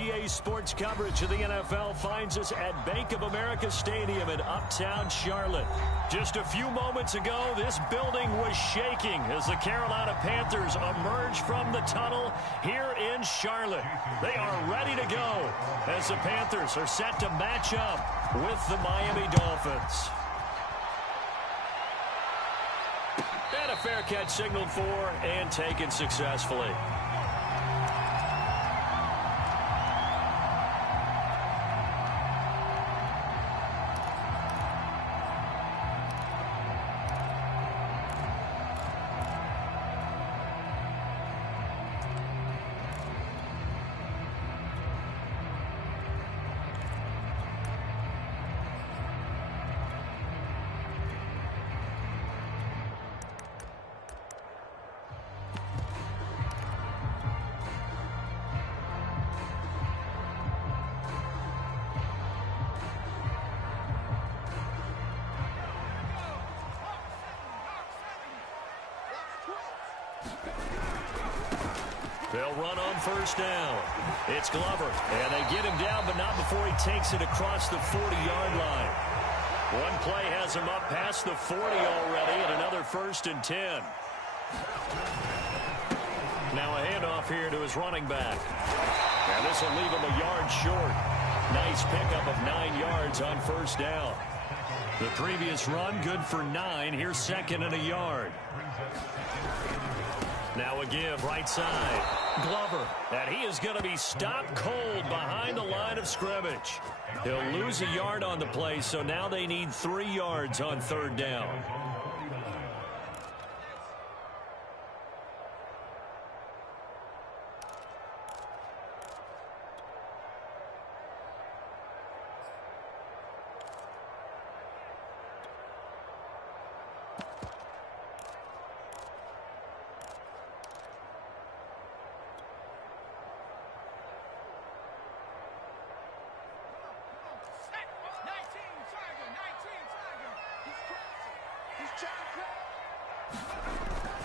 EA Sports coverage of the NFL finds us at Bank of America Stadium in Uptown Charlotte. Just a few moments ago, this building was shaking as the Carolina Panthers emerged from the tunnel here in Charlotte. They are ready to go as the Panthers are set to match up with the Miami Dolphins. And a fair catch signaled for and taken successfully. They'll run on first down. It's Glover, and they get him down, but not before he takes it across the 40-yard line. One play has him up past the 40 already, and another 1st and 10. Now a handoff here to his running back. And this will leave him a yard short. Nice pickup of 9 yards on first down. The previous run, good for 9. Here's 2nd and a yard. Now a give, right side. Glover, and he is going to be stopped cold behind the line of scrimmage. He'll lose a yard on the play, so now they need 3 yards on 3rd down.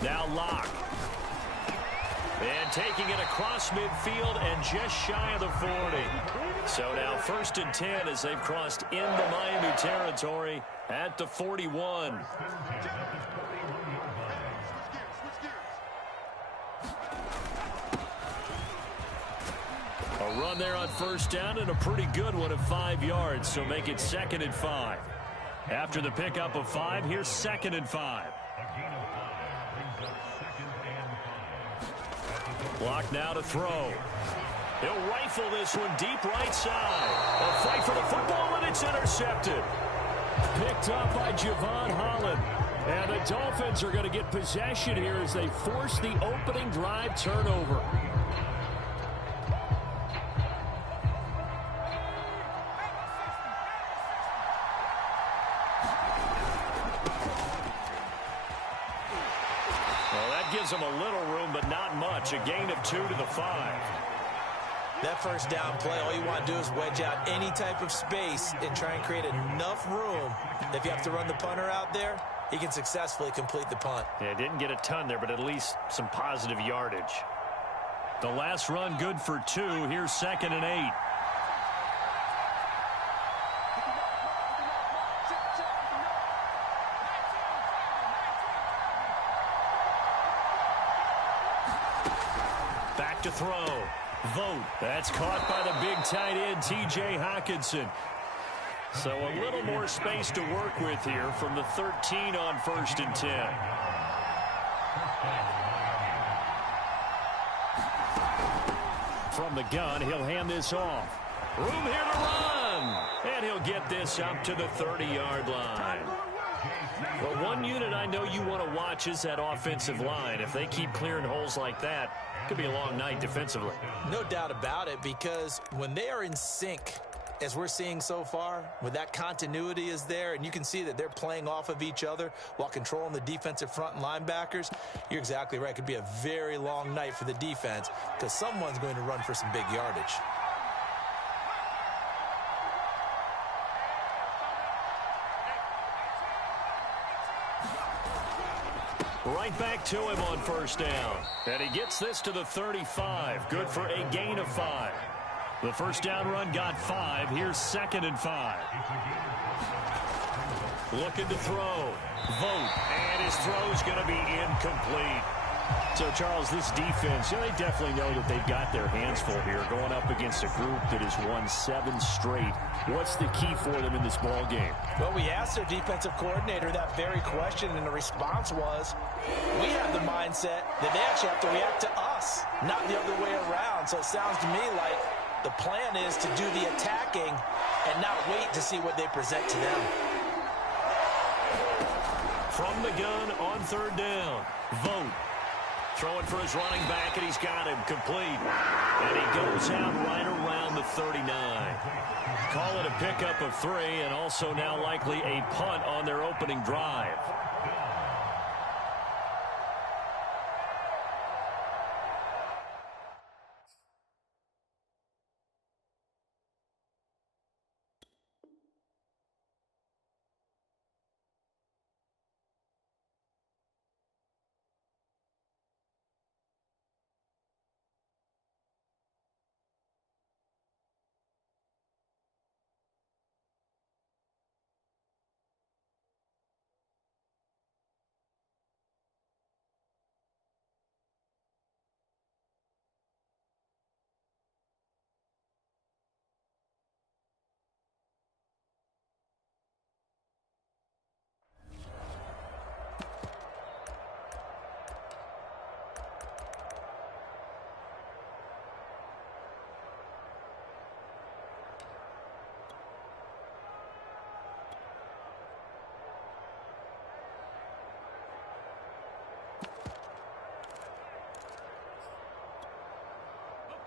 Now Locke. And taking it across midfield and just shy of the 40. So now 1st and 10 as they've crossed into Miami territory at the 41. A run there on first down and a pretty good one of 5 yards, so make it 2nd and 5. After the pickup of 5, here's 2nd and 5. Block now to throw. He'll rifle this one deep right side. A fight for the football, and it's intercepted. Picked up by Javon Holland. And the Dolphins are going to get possession here as they force the opening drive turnover. Gives them a little room, but not much. A gain of 2 to the 5. That first down play, all you want to do is wedge out any type of space and try and create enough room. If you have to run the punter out there, he can successfully complete the punt. Yeah, didn't get a ton there, but at least some positive yardage. The last run good for 2. Here's 2nd and 8. Back to throw. Vote. That's caught by the big tight end, T.J. Hockenson. So a little more space to work with here from the 13 on 1st and 10. From the gun, he'll hand this off. Room here to run. And he'll get this up to the 30-yard line. Well, one unit I know you want to watch is that offensive line. If they keep clearing holes like that, it could be a long night defensively. No doubt about it, because when they are in sync, as we're seeing so far, when that continuity is there, and you can see that they're playing off of each other while controlling the defensive front and linebackers, you're exactly right. It could be a very long night for the defense because someone's going to run for some big yardage. Right back to him on first down. And he gets this to the 35. Good for a gain of 5. The first down run got 5. Here's 2nd and 5. Looking to throw. Vote. And his throw's going to be incomplete. So, Charles, this defense, they definitely know that they've got their hands full here going up against a group that has won 7 straight. What's the key for them in this ball game? Well, we asked their defensive coordinator that very question, and the response was, we have the mindset that they actually have to react to us, not the other way around. So it sounds to me like the plan is to do the attacking and not wait to see what they present to them. From the gun on 3rd down, Vote. Throwing for his running back, and he's got him complete. And he goes out right around the 39. Call it a pickup of 3, and also now likely a punt on their opening drive.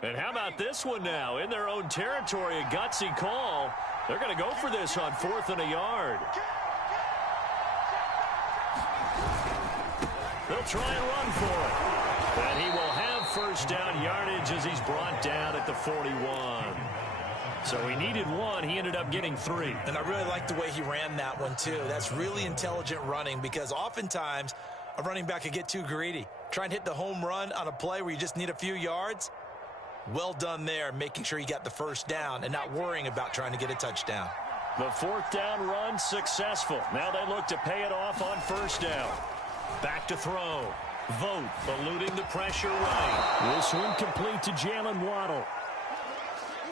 And how about this one now? In their own territory, a gutsy call. They're going to go for this on 4th and a yard. They'll try and run for it. And he will have first down yardage as he's brought down at the 41. So he needed 1. He ended up getting 3. And I really like the way he ran that one, too. That's really intelligent running because oftentimes a running back can get too greedy. Try and hit the home run on a play where you just need a few yards. Well done there, making sure he got the first down and not worrying about trying to get a touchdown. The 4th down run successful. Now they look to pay it off on 1st down. Back to throw. Vote eluding the pressure right. This one complete to Jalen Waddle.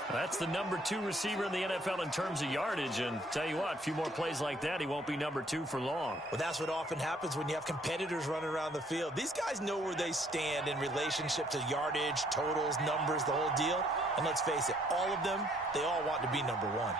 That's the number 2 receiver in the NFL in terms of yardage. And tell you what, a few more plays like that, he won't be number 2 for long. Well, that's what often happens when you have competitors running around the field. These guys know where they stand in relationship to yardage, totals, numbers, the whole deal. And let's face it, all of them, they all want to be number 1.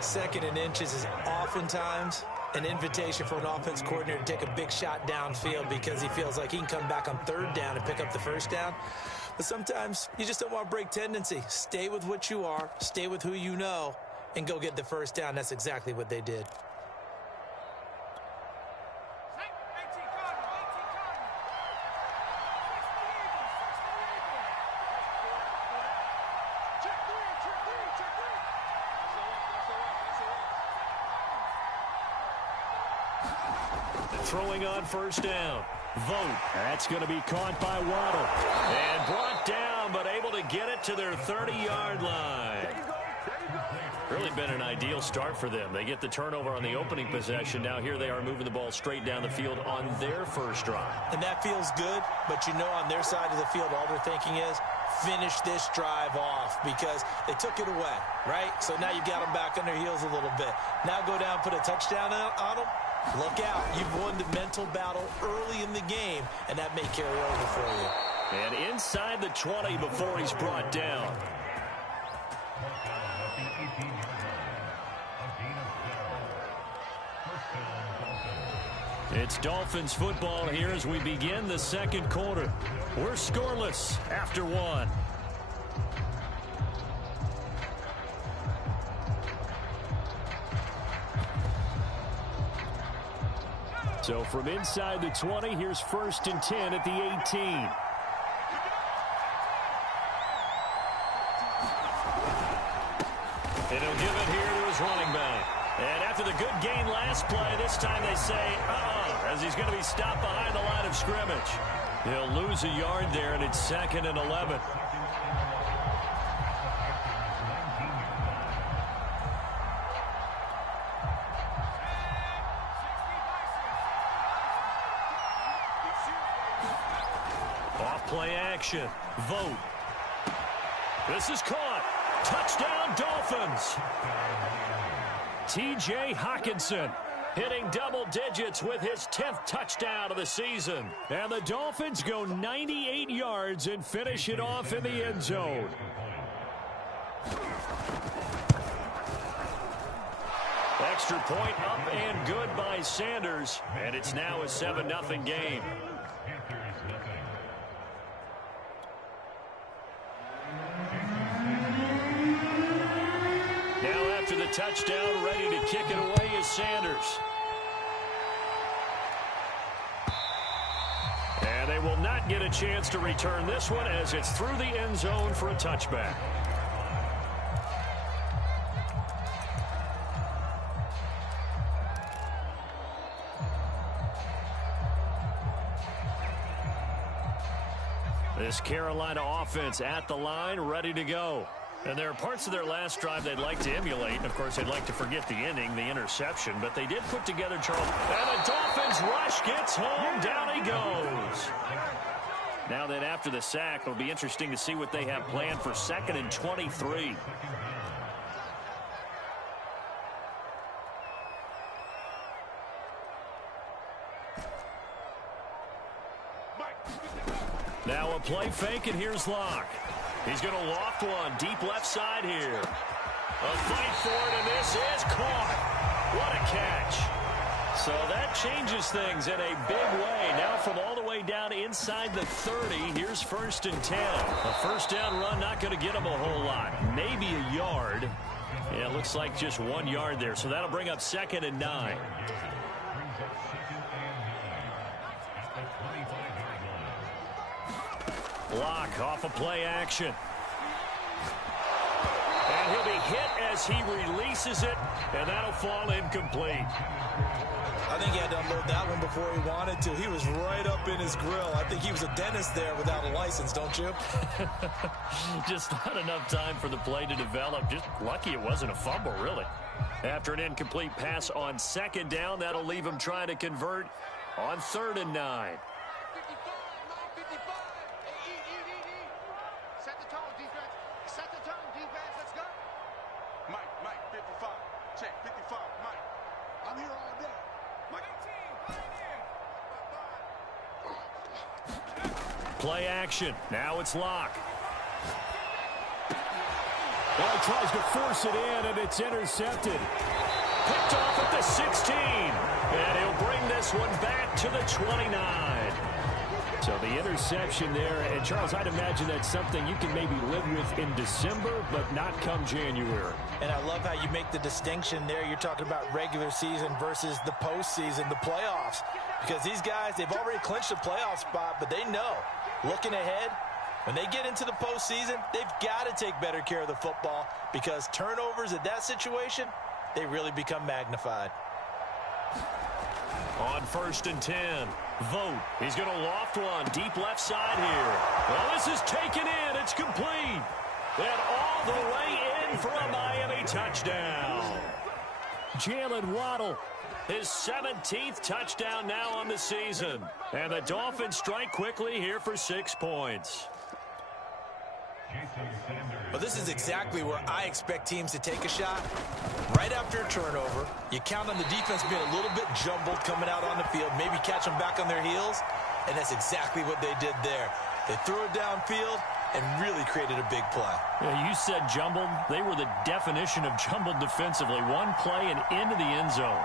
Second and inches is oftentimes an invitation for an offense coordinator to take a big shot downfield because he feels like he can come back on 3rd down and pick up the first down. But sometimes you just don't want to break tendency. Stay with what you are, stay with who you know, and go get the first down. That's exactly what they did. Throwing on 1st down. Vote. That's going to be caught by Waddle. And brought down, but able to get it to their 30-yard line. Really been an ideal start for them. They get the turnover on the opening possession. Now here they are moving the ball straight down the field on their first drive. And that feels good, but you know on their side of the field, all they're thinking is finish this drive off because they took it away, right? So now you've got them back on their heels a little bit. Now go down, put a touchdown on them. Look out. You've won the mental battle early in the game, and that may carry over for you. And inside the 20 before he's brought down. It's Dolphins football here as we begin the 2nd quarter. We're scoreless after 1. So from inside the 20, here's 1st and 10 at the 18. And he'll give it here to his running back. And after the good gain last play, this time they say, as he's going to be stopped behind the line of scrimmage. He'll lose a yard there, and it's 2nd and 11. Off-play action. Vote. This is caught. Touchdown, Dolphins. T.J. Hockenson hitting double digits with his 10th touchdown of the season. And the Dolphins go 98 yards and finish it off in the end zone. Extra point up and good by Sanders. And it's now a 7-0 game. The touchdown, ready to kick it away is Sanders. And they will not get a chance to return this one as it's through the end zone for a touchback. This Carolina offense at the line, ready to go. And there are parts of their last drive they'd like to emulate. And, of course, they'd like to forget the inning, the interception. But they did put together, Charles. And the Dolphins rush gets home. Down he goes. Now that after the sack, it'll be interesting to see what they have planned for 2nd and 23. Now a play fake, and here's Locke. He's going to loft one deep left side here. A fight for it, and this is caught. What a catch. So that changes things in a big way. Now from all the way down inside the 30, here's 1st and 10. A first down run not going to get him a whole lot. Maybe a yard. Yeah, it looks like just 1 yard there. So that'll bring up 2nd and 9. Locke off a play action. And he'll be hit as he releases it, and that'll fall incomplete. I think he had to unload that one before he wanted to. He was right up in his grill. I think he was a dentist there without a license, don't you? Just not enough time for the play to develop. Just lucky it wasn't a fumble, really. After an incomplete pass on 2nd down, that'll leave him trying to convert on 3rd and 9. Play action. Now it's Locke. Well, he tries to force it in, and it's intercepted. Picked off at the 16. And he'll bring this one back to the 29. So the interception there, and Charles, I'd imagine that's something you can maybe live with in December, but not come January. And I love how you make the distinction there. You're talking about regular season versus the postseason, the playoffs. Because these guys, they've already clinched a playoff spot, but they know, looking ahead, when they get into the postseason, they've got to take better care of the football because turnovers in that situation, they really become magnified. On 1st and 10, Vote. He's going to loft one deep left side here. Well, this is taken in. It's complete. And all the way in for a Miami touchdown. Jalen Waddle, his 17th touchdown now on the season. And the Dolphins strike quickly here for 6 points. Well, this is exactly where I expect teams to take a shot. Right after a turnover, you count on the defense being a little bit jumbled coming out on the field, maybe catch them back on their heels, and that's exactly what they did there. They threw it downfield and really created a big play. Yeah, you said jumbled. They were the definition of jumbled defensively. One play and into the end zone.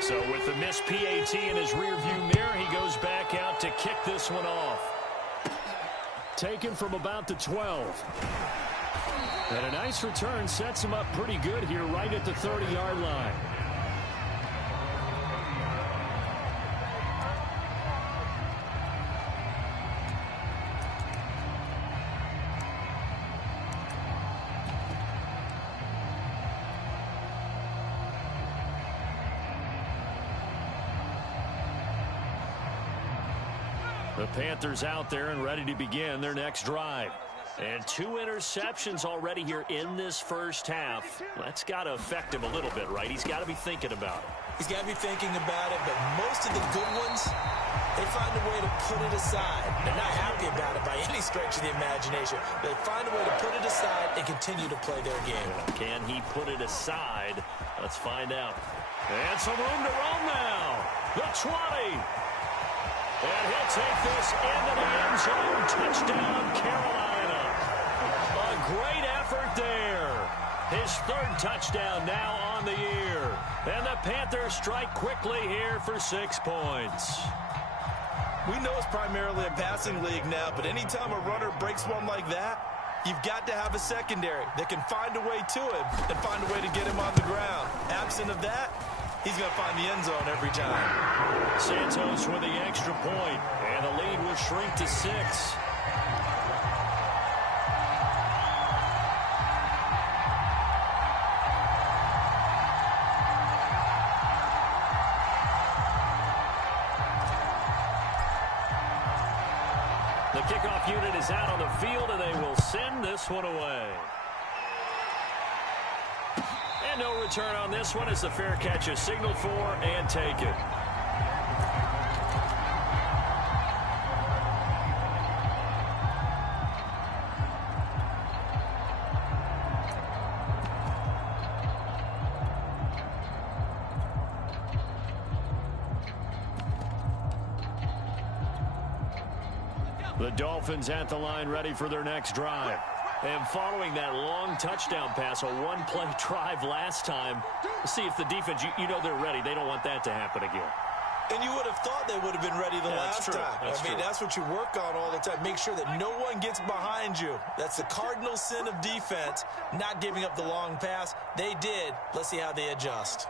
So with the missed PAT in his rearview mirror, he goes back out to kick this one off. Taken from about the 12. And a nice return sets him up pretty good here right at the 30-yard line. The Panthers out there and ready to begin their next drive. And 2 interceptions already here in this first half. That's got to affect him a little bit, right? He's got to be thinking about it. He's got to be thinking about it, but most of the good ones, they find a way to put it aside. They're not happy about it by any stretch of the imagination. They find a way to put it aside and continue to play their game. Can he put it aside? Let's find out. And some room to roam now. The 20. And he'll take this into the end zone. Touchdown, Carolina. A great effort there. His 3rd touchdown now on the year. And the Panthers strike quickly here for 6 points. We know it's primarily a passing league now, but anytime a runner breaks one like that, you've got to have a secondary that can find a way to him and find a way to get him on the ground. Absent of that, he's going to find the end zone every time. Santos with the extra point, and the lead will shrink to 6. The kickoff unit is out on the field, and they will send this one away. And no return on this one as the fair catch is signaled for and taken. The Dolphins at the line ready for their next drive. And following that long touchdown pass, a one-play drive last time, see if the defense, you know they're ready. They don't want that to happen again. And you would have thought they would have been ready the last time. That's what you work on all the time. Make sure that no one gets behind you. That's the cardinal sin of defense, not giving up the long pass. They did. Let's see how they adjust.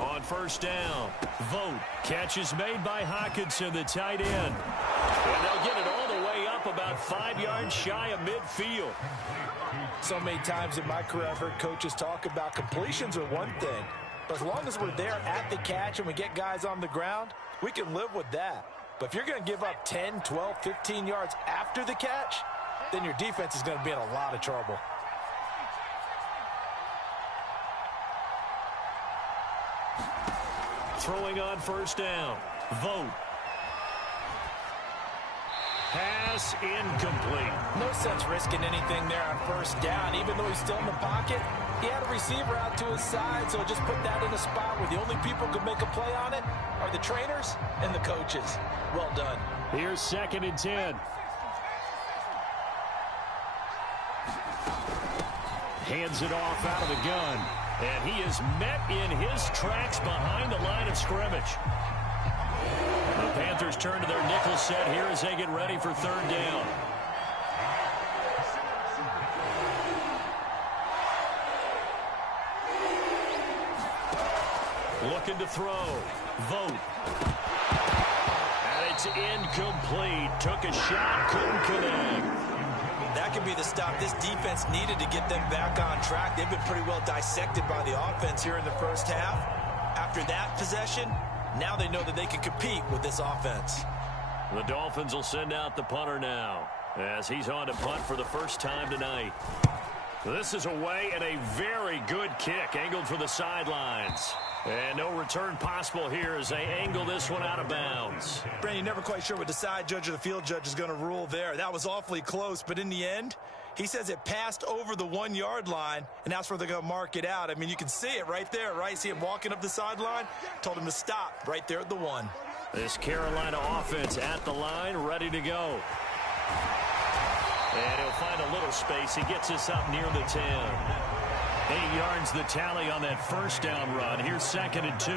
On first down, Vogt. Catch is made by Hockenson, the tight end. And they'll get it all the way up about 5 yards shy of midfield. So many times in my career, I've heard coaches talk about completions are one thing. But as long as we're there at the catch and we get guys on the ground, we can live with that. But if you're going to give up 10, 12, 15 yards after the catch, then your defense is going to be in a lot of trouble. Throwing on first down, Vogt. Pass incomplete. No sense risking anything there on first down. Even though he's still in the pocket, he had a receiver out to his side, so just put that in a spot where the only people who can make a play on it are the trainers and the coaches. Well done. Here's 2nd and 10. Hands it off out of the gun. And he is met in his tracks behind the line of scrimmage. The Panthers turn to their nickel set here as they get ready for 3rd down. Looking to throw. Vogt. And it's incomplete. Took a shot, couldn't connect. That could be the stop this defense needed to get them back on track. They've been pretty well dissected by the offense here in the first half. After that possession, now they know that they can compete with this offense. The Dolphins will send out the punter now as he's on to punt for the first time tonight. This is away and a very good kick angled for the sidelines. And no return possible here as they angle this one out of bounds. Brandon, you're never quite sure what the side judge or the field judge is going to rule there. That was awfully close, but in the end, he says it passed over the 1 yard line, and that's where they're going to mark it out. I mean, you can see it right there, right? See him walking up the sideline? Told him to stop right there at the 1. This Carolina offense at the line, ready to go. And he'll find a little space. He gets us up near the 10. 8 yards the tally on that first down run. Here's 2nd and 2.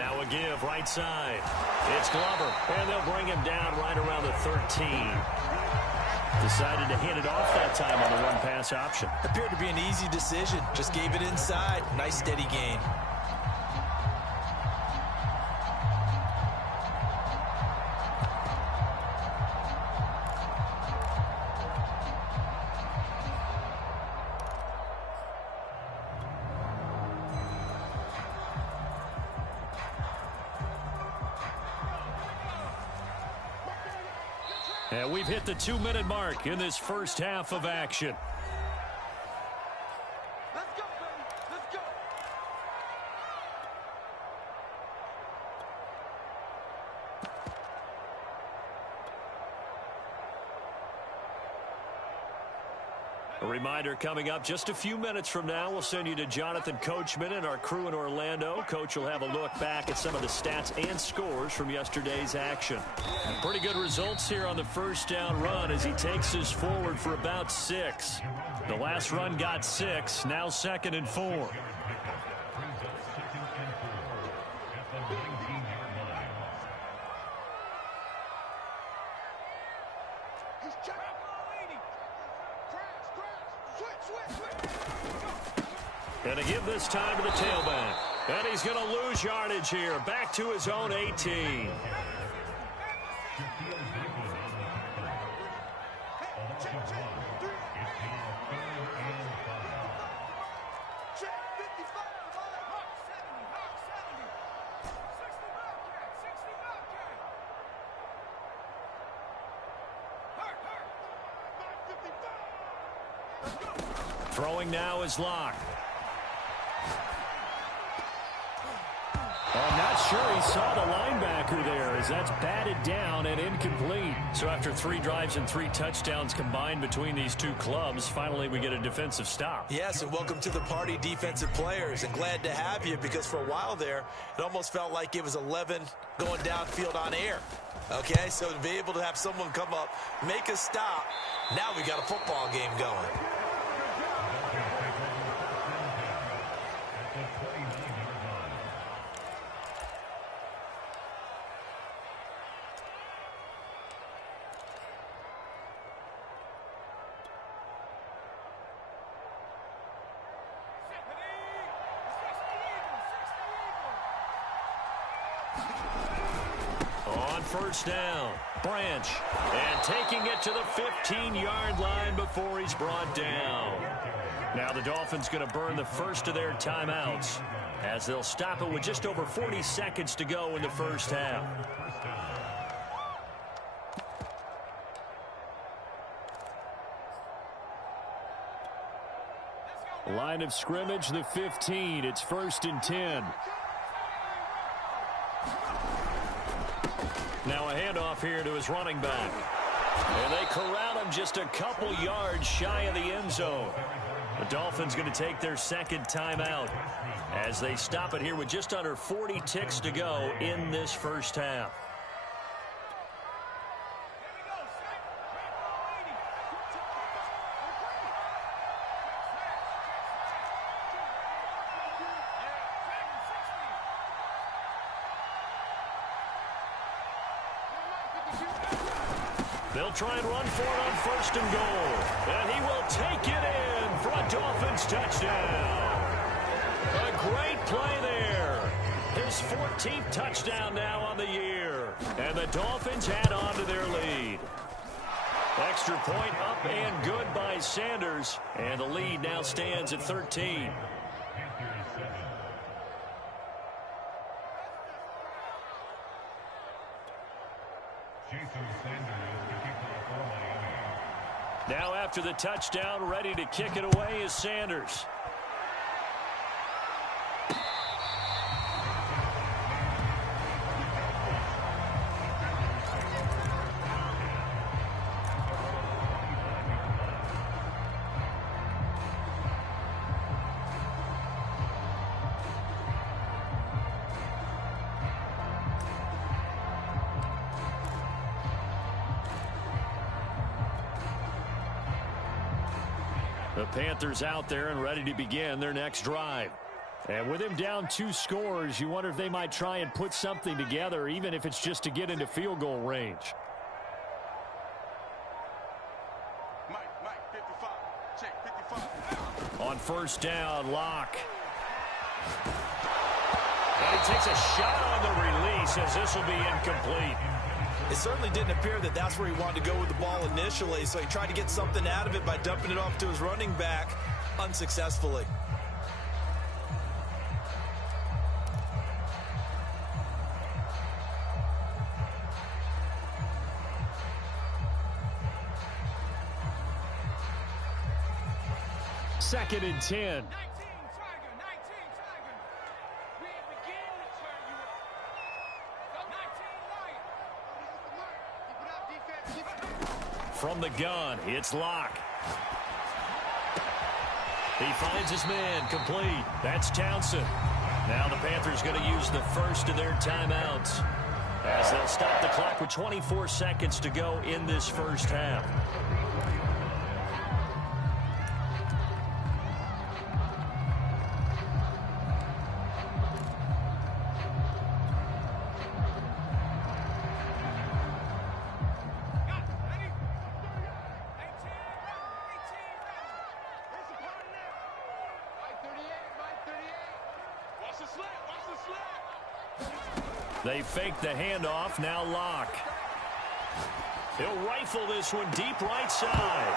Now a give right side. It's Glover, and they'll bring him down right around the 13. Decided to hand it off that time on the run-pass option. Appeared to be an easy decision. Just gave it inside. Nice steady gain. And we've hit the 2-minute mark in this first half of action. Let's go, baby. Let's go. A reminder coming up just a few minutes from now, we'll send you to Jonathan Coachman and our crew in Orlando. Coach will have a look back at some of the stats and scores from yesterday's action. And pretty good results here on the first down run as he takes us forward for about 6. The last run got 6, now 2nd and 4. And to give this time to the tailback. And he's going to lose yardage here. Back to his own 18. Throwing now is Locke. I'm not sure he saw the linebacker there as that's batted down and incomplete. So after 3 drives and 3 touchdowns combined between these two clubs, finally we get a defensive stop. Yes, and welcome to the party, defensive players. And glad to have you because for a while there, it almost felt like it was 11 going downfield on air. Okay, so to be able to have someone come up, make a stop, now we got a football game going. First down, Branch, and taking it to the 15-yard line before he's brought down. Now the Dolphins going to burn the first of their timeouts as they'll stop it with just over 40 seconds to go in the first half. Line of scrimmage, the 15. It's 1st and 10. Now a handoff here to his running back. And they corral him just a couple yards shy of the end zone. The Dolphins going to take their second timeout as they stop it here with just under 40 ticks to go in this first half. They'll try and run for it on 1st and goal. And he will take it in for a Dolphins touchdown. A great play there. His 14th touchdown now on the year. And the Dolphins add on to their lead. Extra point up and good by Sanders. And the lead now stands at 13. Now after the touchdown, ready to kick it away is Sanders. The Panthers out there and ready to begin their next drive. And with him down 2 scores, you wonder if they might try and put something together, even if it's just to get into field goal range. Mike, 55. Check, 55. On 1st down, Locke. And he takes a shot on the release as this will be incomplete. It certainly didn't appear that that's where he wanted to go with the ball initially, so he tried to get something out of it by dumping it off to his running back unsuccessfully. 2nd and 10. From the gun, it's Locke. He finds his man complete. That's Townsend. Now the Panthers going to use the first of their timeouts as they'll stop the clock with 24 seconds to go in this first half. They fake the handoff. Now Locke. He'll rifle this one deep right side.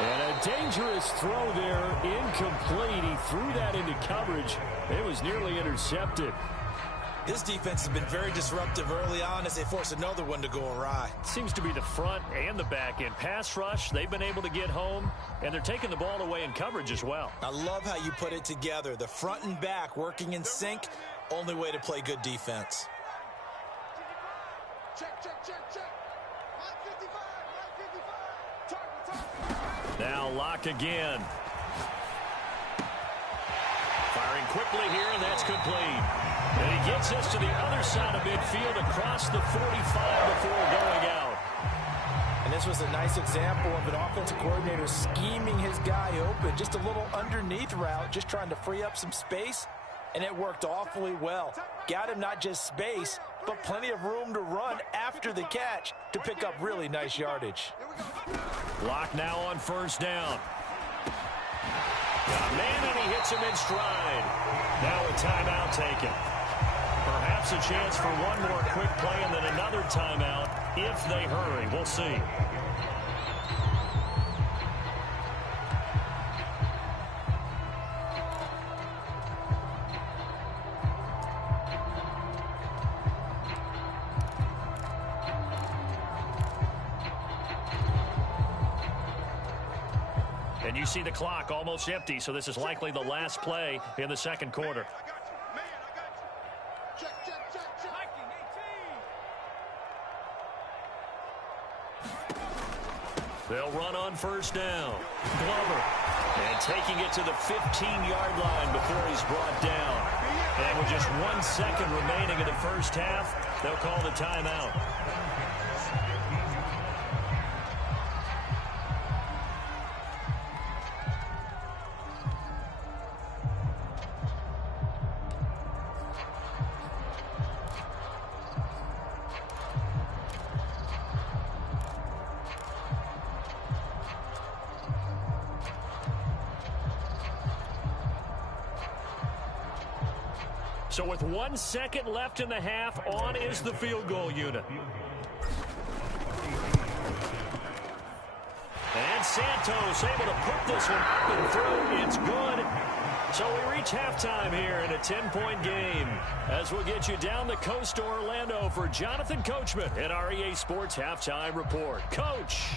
And a dangerous throw there. Incomplete. He threw that into coverage. It was nearly intercepted. This defense has been very disruptive early on as they force another one to go awry. Seems to be the front and the back end. Pass rush, they've been able to get home, and they're taking the ball away in coverage as well. I love how you put it together. The front and back working in sync. Only way to play good defense. Check, check, check, check. 155, 155. Now Locke again. Firing quickly here, and that's complete. And he gets us to the other side of midfield across the 45 before going out. And this was a nice example of an offensive coordinator scheming his guy open. Just a little underneath route, just trying to free up some space. And it worked awfully well. Got him not just space, but plenty of room to run after the catch to pick up really nice yardage. Locke now on first down. Got a man, and he hits him in stride. Now a timeout taken. Perhaps a chance for one more quick play and then another timeout if they hurry. We'll see. And you see the clock almost empty, so this is likely the last play in the second quarter. I got you. Man, I got you. Check, check, check, check. They'll run on first down. Glover. And taking it to the 15-yard line before he's brought down. And with just 1 second remaining in the first half, they'll call the timeout. So with 1 second left in the half, on is the field goal unit. And Santos able to put this one up and through. It's good. So we reach halftime here in a 10-point game as we'll get you down the coast to Orlando for Jonathan Coachman at our EA Sports Halftime Report. Coach.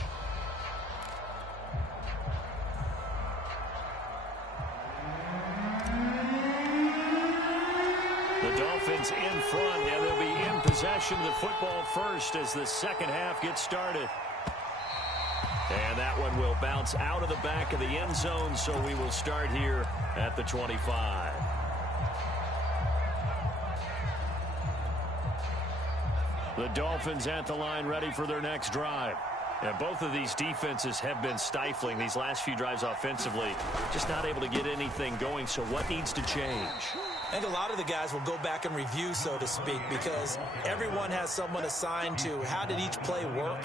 Dolphins in front, and they'll be in possession of the football first as the second half gets started. And that one will bounce out of the back of the end zone, so we will start here at the 25. The Dolphins at the line ready for their next drive. And both of these defenses have been stifling these last few drives offensively. Just not able to get anything going, so what needs to change? I think a lot of the guys will go back and review, so to speak, because everyone has someone assigned to how did each play work.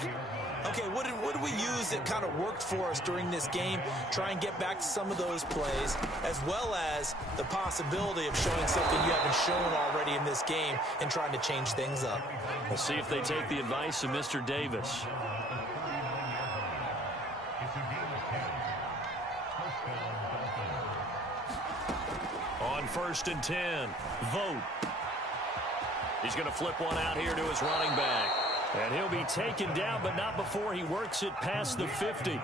Okay, what did we use that kind of worked for us during this game? Try and get back to some of those plays, as well as the possibility of showing something you haven't shown already in this game and trying to change things up. We'll see if they take the advice of Mr. Davis. On 1st and 10, Vogt. He's going to flip one out here to his running back. And he'll be taken down, but not before he works it past the 50.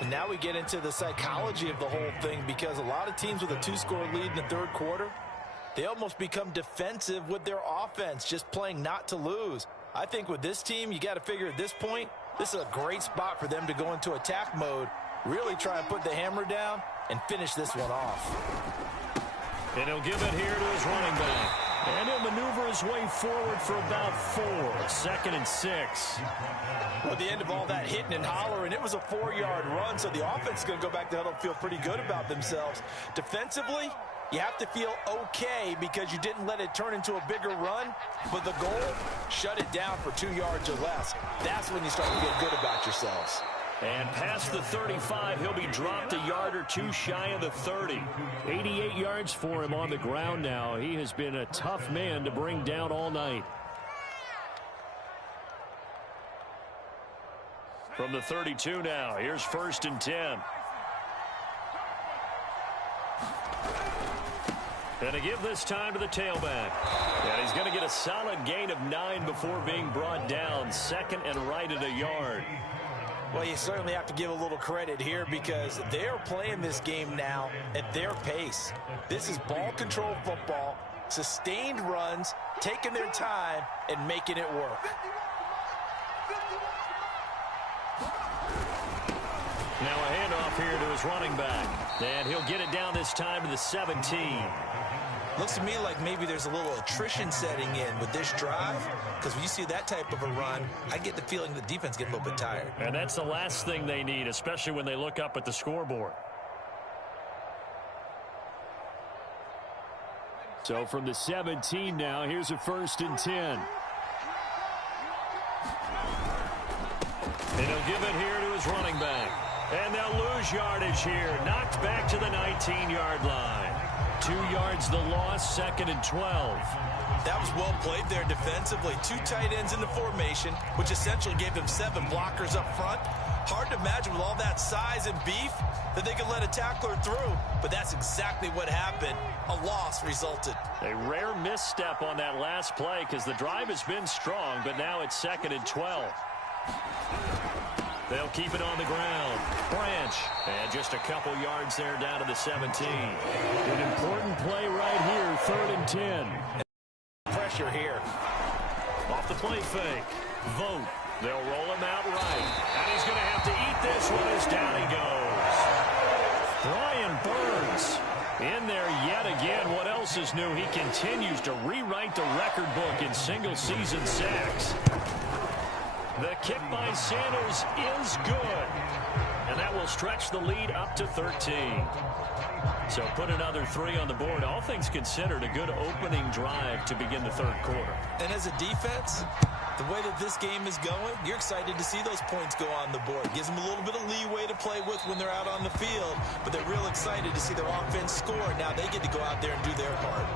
And now we get into the psychology of the whole thing, because a lot of teams with a 2-score lead in the third quarter, they almost become defensive with their offense, just playing not to lose. I think with this team, you got to figure at this point, this is a great spot for them to go into attack mode, really try and put the hammer down and finish this one off. And he'll give it here to his running back. And he'll maneuver his way forward for about 4. 2nd and 6. Well, at the end of all that hitting and hollering, it was a 4-yard run, so the offense is going to go back to huddle and feel pretty good about themselves. Defensively, you have to feel okay because you didn't let it turn into a bigger run, but the goal, shut it down for 2 yards or less. That's when you start to get good about yourselves. And past the 35, he'll be dropped a yard or 2 shy of the 30. 88 yards for him on the ground now. He has been a tough man to bring down all night. From the 32 now, here's 1st and 10. And to give this time to the tailback. And he's going to get a solid gain of 9 before being brought down. 2nd and right at a yard. Well, you certainly have to give a little credit here because they're playing this game now at their pace. This is ball control football, sustained runs, taking their time, and making it work. Now a handoff here to his running back. And he'll get it down this time to the 17. Looks to me like maybe there's a little attrition setting in with this drive, because when you see that type of a run, I get the feeling the defense gets a little bit tired. And that's the last thing they need, especially when they look up at the scoreboard. So from the 17 now, here's a 1st and 10. And he'll give it here to his running back. And they'll lose yardage here. Knocked back to the 19-yard line. 2 yards the loss, 2nd and 12. That was well played there defensively. 2 tight ends in the formation, which essentially gave them 7 blockers up front. Hard to imagine with all that size and beef that they could let a tackler through, but that's exactly what happened. A loss resulted. A rare misstep on that last play because the drive has been strong, but now it's 2nd and 12. They'll keep it on the ground. Branch. And just a couple yards there down to the 17. An important play right here, 3rd and 10. Pressure here. Off the play fake. Vote. They'll roll him out right. And he's going to have to eat this one as down he goes. Brian Burns in there yet again. What else is new? He continues to rewrite the record book in single-season sacks. The kick by Sanders is good. And that will stretch the lead up to 13. So put another 3 on the board. All things considered, a good opening drive to begin the third quarter. And as a defense, the way that this game is going, you're excited to see those points go on the board. Gives them a little bit of leeway to play with when they're out on the field. But they're real excited to see their offense score. Now they get to go out there and do their part.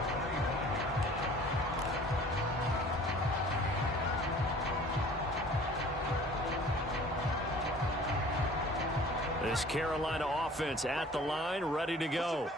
This Carolina offense at the line, ready to go.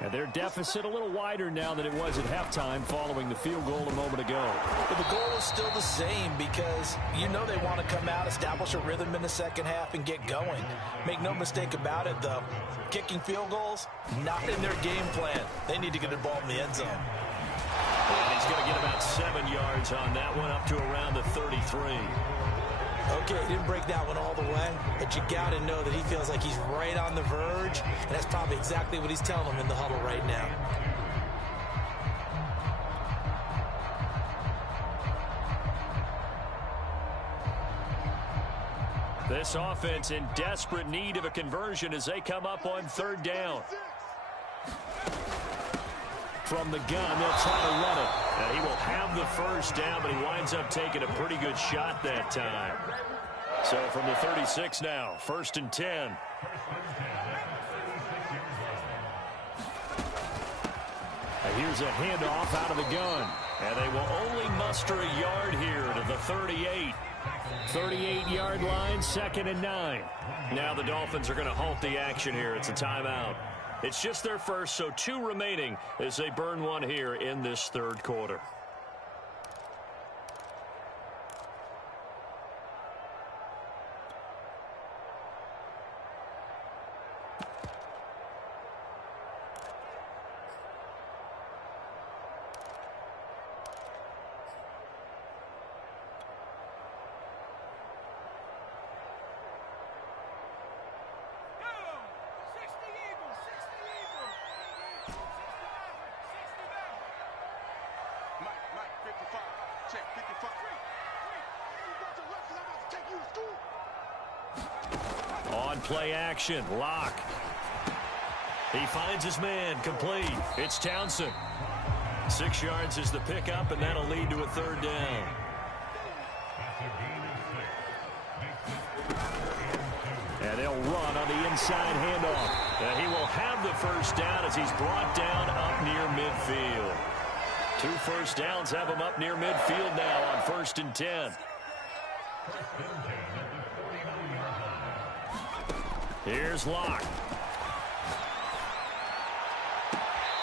And their deficit a little wider now than it was at halftime following the field goal a moment ago. But the goal is still the same because you know they want to come out, establish a rhythm in the second half, and get going. Make no mistake about it, though. Kicking field goals, not in their game plan. They need to get the ball in the end zone. And he's going to get about 7 yards on that one, up to around the 33. Okay, he didn't break that one all the way, but you got to know that he feels like he's right on the verge, and that's probably exactly what he's telling them in the huddle right now. This offense in desperate need of a conversion as they come up on 3rd down. From the gun, they'll try to run it. And he will have the first down, but he winds up taking a pretty good shot that time. So from the 36 now, 1st and 10. And here's a handoff out of the gun. And they will only muster a yard here to the 38. 38-yard line, 2nd and 9. Now the Dolphins are going to halt the action here. It's a timeout. It's just their first, so 2 remaining as they burn one here in this third quarter. On play action, Locke. He finds his man, complete. It's Townsend. 6 yards is the pickup, and that'll lead to a third down. And they'll run on the inside handoff. And he will have the first down as he's brought down up near midfield. 2 first downs have him up near midfield now on 1st and 10. Here's Locke.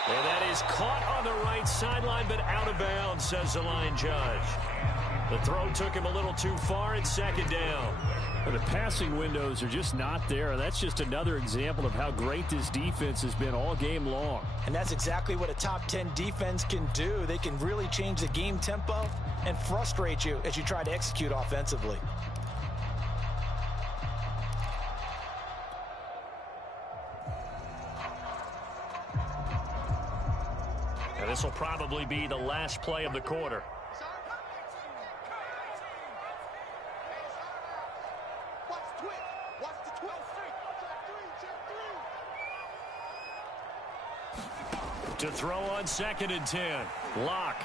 And that is caught on the right sideline, but out of bounds, says the line judge. The throw took him a little too far. It's 2nd down. The passing windows are just not there. That's just another example of how great this defense has been all game long. And that's exactly what a top 10 defense can do. They can really change the game tempo and frustrate you as you try to execute offensively. And this will probably be the last play of the quarter. To throw on 2nd and 10. Locke.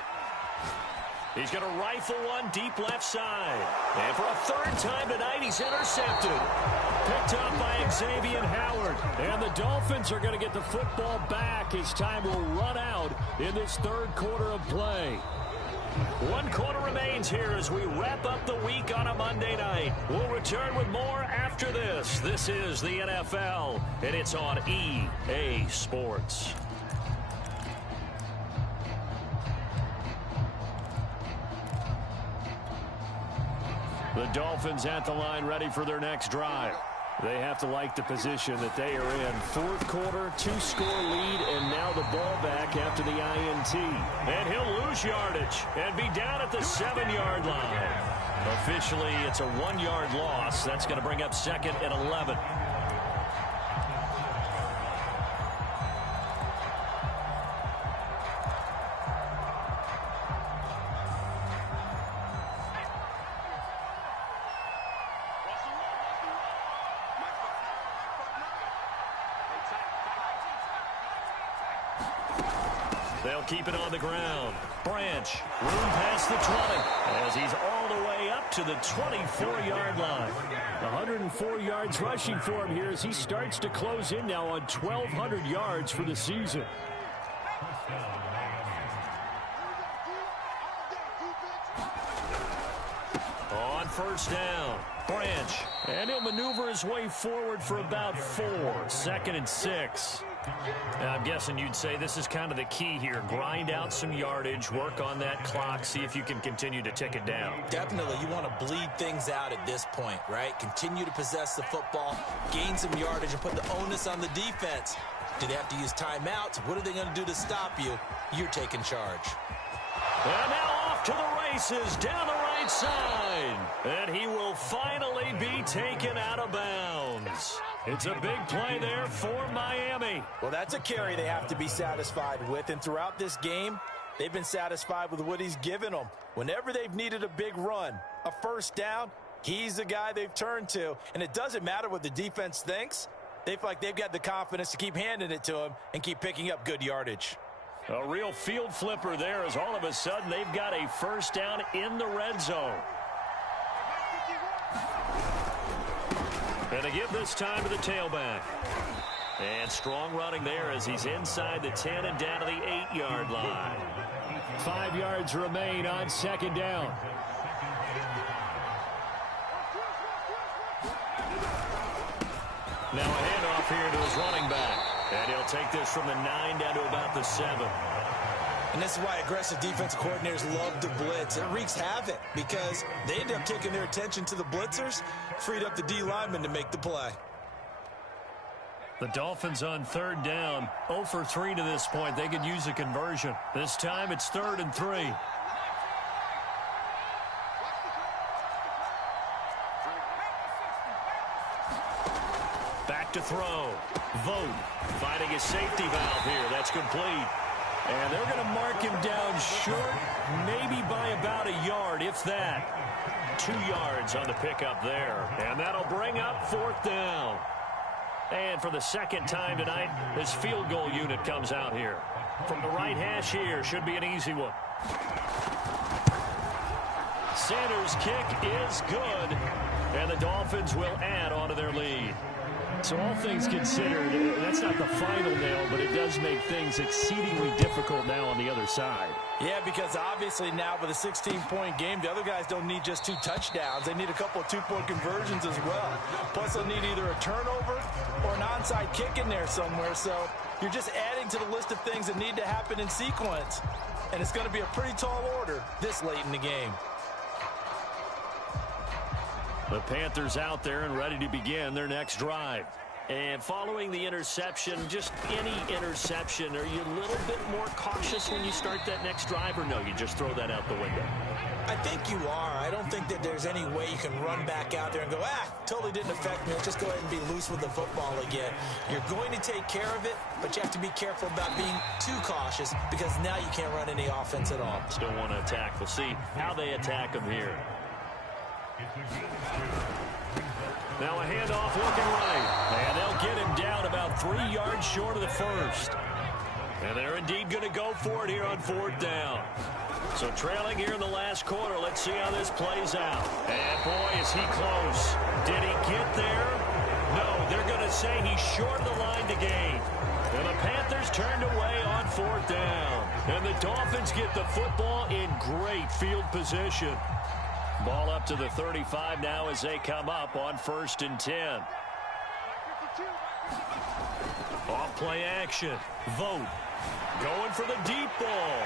He's going to rifle one deep left side. And for a 3rd time tonight, he's intercepted. Picked up by Xavier Howard. And the Dolphins are going to get the football back as time will run out in this 3rd quarter of play. 1 quarter remains here as we wrap up the week on a Monday night. We'll return with more after this. This is the NFL, and it's on EA Sports. The Dolphins at the line ready for their next drive. They have to like the position that they are in. 4th quarter, 2-score lead, and now the ball back after the INT. And he'll lose yardage and be down at the 7-yard line. Officially, it's a 1-yard loss. That's going to bring up 2nd and 11. They'll keep it on the ground. Branch, room past the 20, as he's all the way up to the 24-yard line. 104 yards rushing for him here as he starts to close in now on 1,200 yards for the season. On 1st down, Branch, and he'll maneuver his way forward for about 4. 2nd and 6. Now, I'm guessing you'd say this is kind of the key here. Grind out some yardage, work on that clock, see if you can continue to tick it down. Definitely, you want to bleed things out at this point, right? Continue to possess the football, gain some yardage, and put the onus on the defense. Do they have to use timeouts? What are they going to do to stop you? You're taking charge. And now off to the races, down the right side. And he will finally be taken out of bounds. It's a big play there for Miami. Well, that's a carry they have to be satisfied with. And throughout this game, they've been satisfied with what he's given them. Whenever they've needed a big run, a 1st down, he's the guy they've turned to. And it doesn't matter what the defense thinks. They feel like they've got the confidence to keep handing it to him and keep picking up good yardage. A real field flipper there as all of a sudden they've got a 1st down in the red zone. And to give this time to the tailback. And strong running there as he's inside the 10 and down to the 8-yard line. 5 yards remain on 2nd down. Now a handoff here to his running back. And he'll take this from the 9 down to about the 7. And this is why aggressive defensive coordinators love to blitz. It wreaks havoc because they end up taking their attention to the blitzers, freed up the D lineman to make the play. The Dolphins on 3rd down, 0 for 3 to this point. They could use a conversion. This time it's 3rd and 3. Back to throw. Vogt finding his safety valve here. That's complete. And they're going to mark him down short, maybe by about a yard, if that. 2 yards on the pickup there. And that'll bring up 4th down. And for the second time tonight, this field goal unit comes out here. From the right hash here, should be an easy one. Sanders' kick is good, and the Dolphins will add on to their lead. So all things considered, that's not the final nail, but it does make things exceedingly difficult now on the other side. Yeah, because obviously now with a 16-point game, the other guys don't need just 2 touchdowns. They need a couple of 2-point conversions as well. Plus, they'll need either a turnover or an onside kick in there somewhere. So you're just adding to the list of things that need to happen in sequence. And it's going to be a pretty tall order this late in the game. The Panthers out there and ready to begin their next drive. And following the interception, just any interception, are you a little bit more cautious when you start that next drive, or no, you just throw that out the window? I think you are. I don't think that there's any way you can run back out there and go, totally didn't affect me. Let's just go ahead and be loose with the football again. You're going to take care of it, but you have to be careful about being too cautious because now you can't run any offense at all. Still want to attack. We'll see how they attack them here. Now a handoff looking right. And they'll get him down about 3 yards short of the first. And they're indeed going to go for it here on 4th down. So trailing here in the last quarter. Let's see how this plays out. And boy, is he close. Did he get there? No, they're going to say he's short of the line to gain. And the Panthers turned away on 4th down. And the Dolphins get the football in great field position. Ball up to the 35 now as they come up on 1st and 10. Off play action. Vote. Going for the deep ball.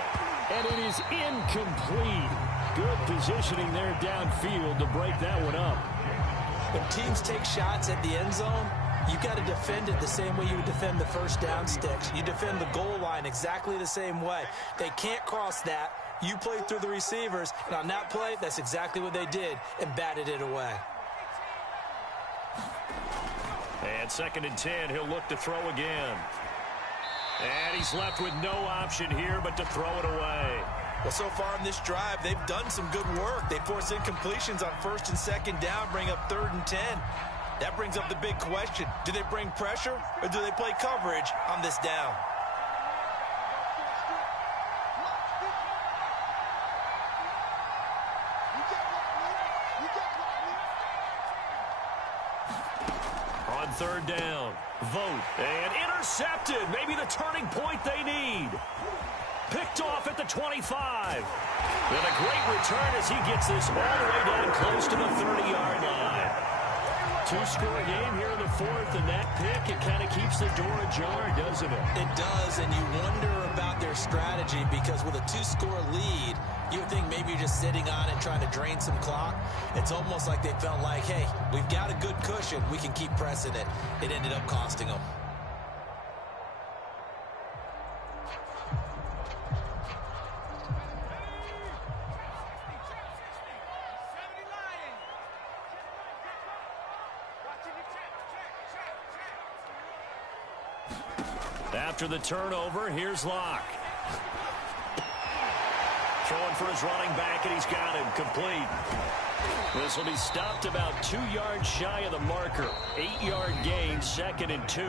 And it is incomplete. Good positioning there downfield to break that one up. When teams take shots at the end zone, you got to defend it the same way you would defend the first down sticks. You defend the goal line exactly the same way. They can't cross that. You play through the receivers, and on that play, that's exactly what they did and batted it away. And 2nd and 10, he'll look to throw again. And he's left with no option here but to throw it away. Well, so far in this drive, they've done some good work. They force incompletions on 1st and 2nd down, bring up 3rd and 10. That brings up the big question. Do they bring pressure or do they play coverage on this down? On 3rd down, Vote. And intercepted. Maybe the turning point they need. Picked off at the 25. And a great return as he gets this all the way down close to the 30-yard line. 2-score game here in the 4th, and that pick, it kind of keeps the door ajar, doesn't it? It does, and you wonder about their strategy because with a 2-score lead, you would think maybe you're just sitting on it trying to drain some clock. It's almost like they felt like, hey, we've got a good cushion. We can keep pressing it. It ended up costing them. After the turnover, here's Locke. Throwing for his running back, and he's got him complete. This will be stopped about 2 yards shy of the marker. 8-yard gain, 2nd and 2.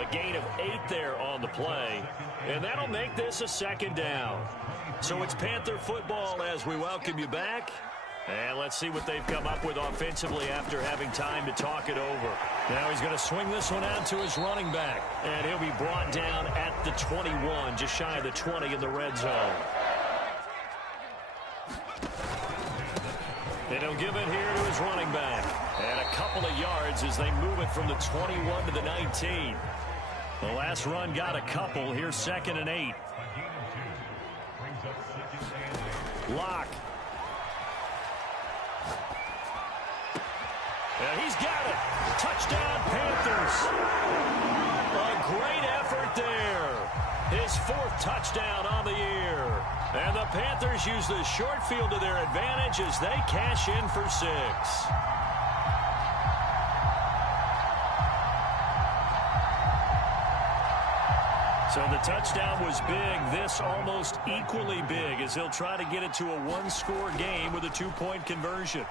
A gain of 8 there on the play, and that'll make this a 2nd down. So it's Panther football as we welcome you back. And let's see what they've come up with offensively after having time to talk it over. Now he's going to swing this one out to his running back. And he'll be brought down at the 21, just shy of the 20 in the red zone. And he'll give it here to his running back. And a couple of yards as they move it from the 21 to the 19. The last run got a couple. Here's 2nd and 8. Locke. And he's got it. Touchdown, Panthers. A great effort there. His 4th touchdown on the year. And the Panthers use the short field to their advantage as they cash in for 6. So the touchdown was big. This almost equally big as he'll try to get it to a one-score game with a two-point conversion.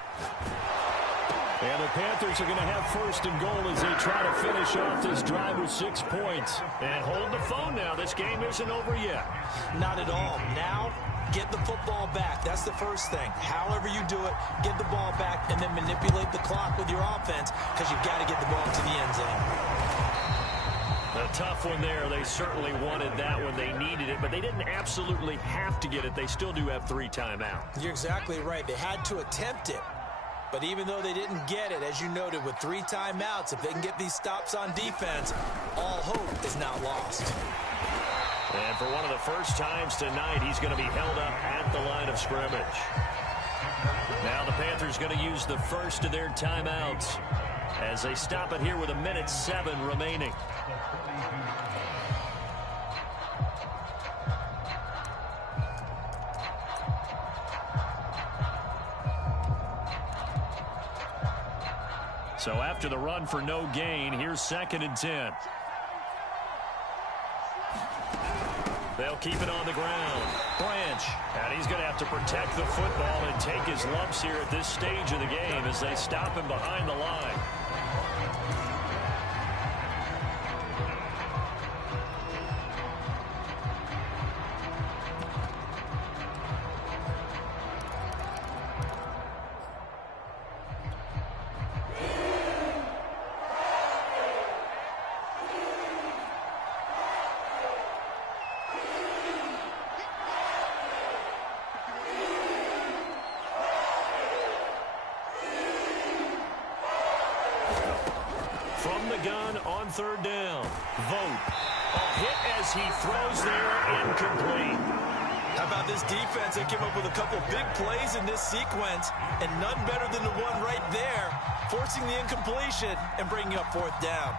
And the Panthers are going to have first and goal as they try to finish off this drive with 6 points. And hold the phone now. This game isn't over yet. Not at all. Now, get the football back. That's the first thing. However you do it, get the ball back and then manipulate the clock with your offense because you've got to get the ball to the end zone. A tough one there. They certainly wanted that when they needed it, but they didn't absolutely have to get it. They still do have 3 timeouts. You're exactly right. They had to attempt it. But even though they didn't get it, as you noted, with 3 timeouts, if they can get these stops on defense, all hope is not lost. And for one of the first times tonight, he's going to be held up at the line of scrimmage. Now the Panthers going to use the first of their timeouts as they stop it here with 1:07 remaining. So after the run for no gain, here's 2nd and 10. They'll keep it on the ground. Branch. And he's going to have to protect the football and take his lumps here at this stage of the game as they stop him behind the line. From the gun on 3rd down. Vogt. A hit as he throws there, incomplete. How about this defense? They came up with a couple big plays in this sequence, and none better than the one right there, forcing the incompletion and bringing up 4th down.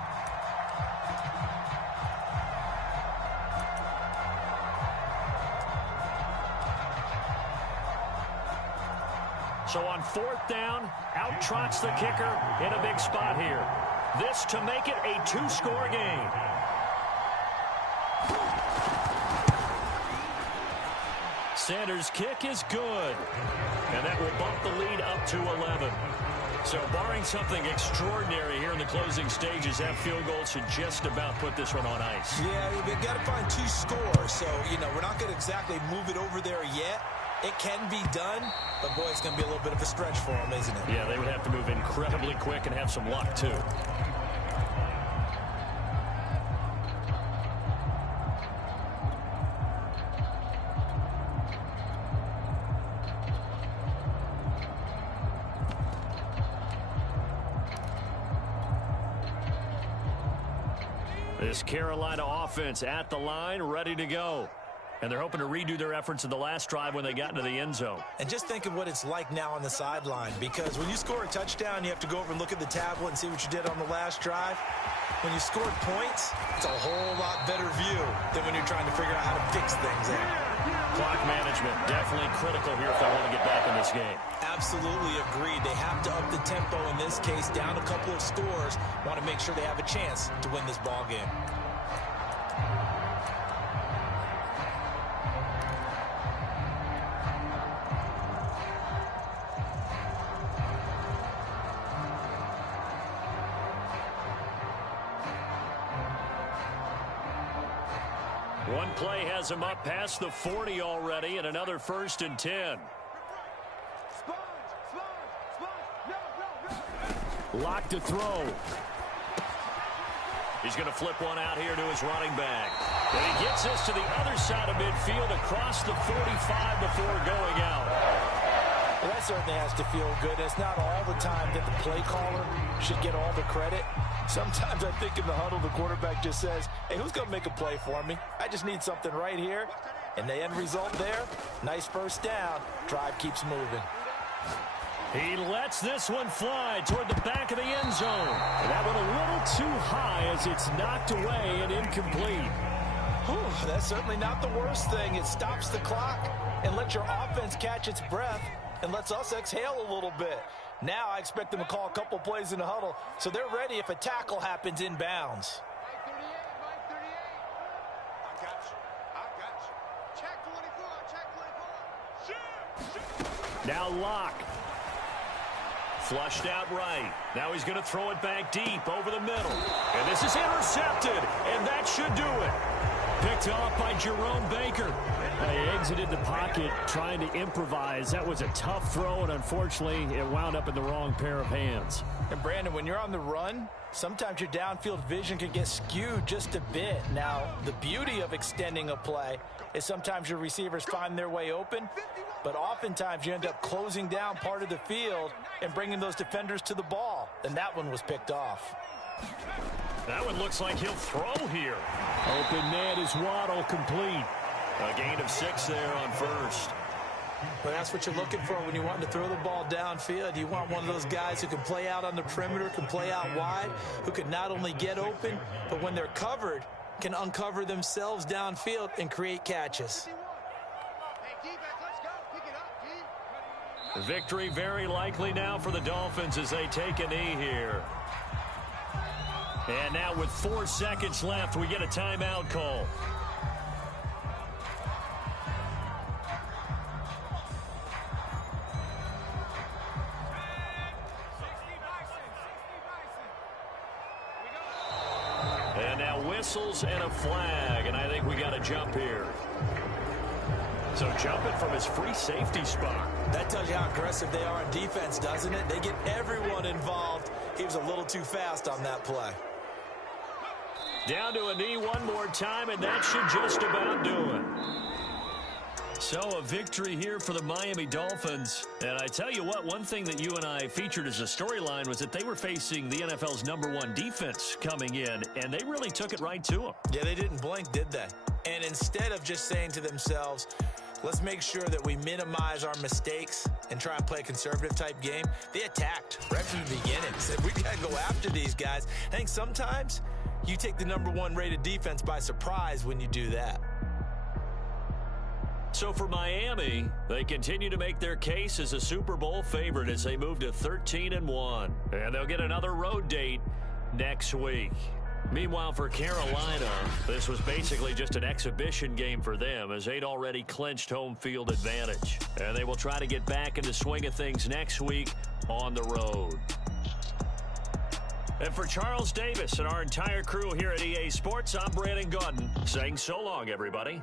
So on 4th down, out trots the kicker in a big spot here. This to make it a 2-score game. Sanders' kick is good. And that will bump the lead up to 11. So barring something extraordinary here in the closing stages, that field goal should just about put this one on ice. Yeah, we've got to find 2 scores. So, we're not going to exactly move it over there yet. It can be done, but boy, it's going to be a little bit of a stretch for them, isn't it? Yeah, they would have to move incredibly quick and have some luck, too. This Carolina offense at the line, ready to go. And they're hoping to redo their efforts in the last drive when they got into the end zone. And just think of what it's like now on the sideline, because when you score a touchdown, you have to go over and look at the tablet and see what you did on the last drive. When you scored points, it's a whole lot better view than when you're trying to figure out how to fix things out. Clock management, definitely critical here if they want to get back in this game. Absolutely agreed. They have to up the tempo in this case, down a couple of scores. Want to make sure they have a chance to win this ball game. One play has him up past the 40 already, and another 1st and 10. Lock to throw. He's going to flip one out here to his running back. And he gets this to the other side of midfield across the 45 before going out. Well, that certainly has to feel good. It's not all the time that the play caller should get all the credit. Sometimes I think in the huddle, the quarterback just says, hey, who's going to make a play for me? I just need something right here. And the end result there, nice 1st down. Drive keeps moving. He lets this one fly toward the back of the end zone. That one a little too high as it's knocked away and incomplete. Whew, that's certainly not the worst thing. It stops the clock and lets your offense catch its breath and lets us exhale a little bit. Now I expect them to call a couple plays in the huddle so they're ready if a tackle happens inbounds. got you. I got you. Check 24. Check 24. Shoot. Now Locke. Flushed out right. Now he's going to throw it back deep over the middle. And this is intercepted. And that should do it. Picked off by Jerome Baker. He exited the pocket trying to improvise. That was a tough throw, and unfortunately, it wound up in the wrong pair of hands. And Brandon, when you're on the run, sometimes your downfield vision can get skewed just a bit. Now, the beauty of extending a play is sometimes your receivers find their way open, but oftentimes you end up closing down part of the field and bringing those defenders to the ball. And that one was picked off. That one looks like he'll throw here. Open man is Waddle, complete. A gain of 6 there on first. But that's what you're looking for when you want to throw the ball downfield. You want one of those guys who can play out on the perimeter, can play out wide, who can not only get open, but when they're covered, can uncover themselves downfield and create catches. Hey, defense, let's go. Pick it up, D. Victory very likely now for the Dolphins as they take a knee here. And now with 4 seconds left, we get a timeout call. And now whistles and a flag, and I think we got a jump here. So jumping from his free safety spot. That tells you how aggressive they are on defense, doesn't it? They get everyone involved. He was a little too fast on that play. Down to a knee one more time, and that should just about do it. So a victory here for the Miami Dolphins. And I tell you what, one thing that you and I featured as a storyline was that they were facing the NFL's #1 defense coming in, and they really took it right to them. Yeah, they didn't blink, did they? And instead of just saying to themselves, let's make sure that we minimize our mistakes and try and play a conservative type game, they attacked right from the beginning. Said, we got to go after these guys. I think sometimes you take the #1 rated defense by surprise when you do that. So for Miami, they continue to make their case as a Super Bowl favorite as they move to 13-1. And they'll get another road date next week. Meanwhile, for Carolina, this was basically just an exhibition game for them as they'd already clinched home field advantage. And they will try to get back in the swing of things next week on the road. And for Charles Davis and our entire crew here at EA Sports, I'm Brandon Gaudin saying so long, everybody.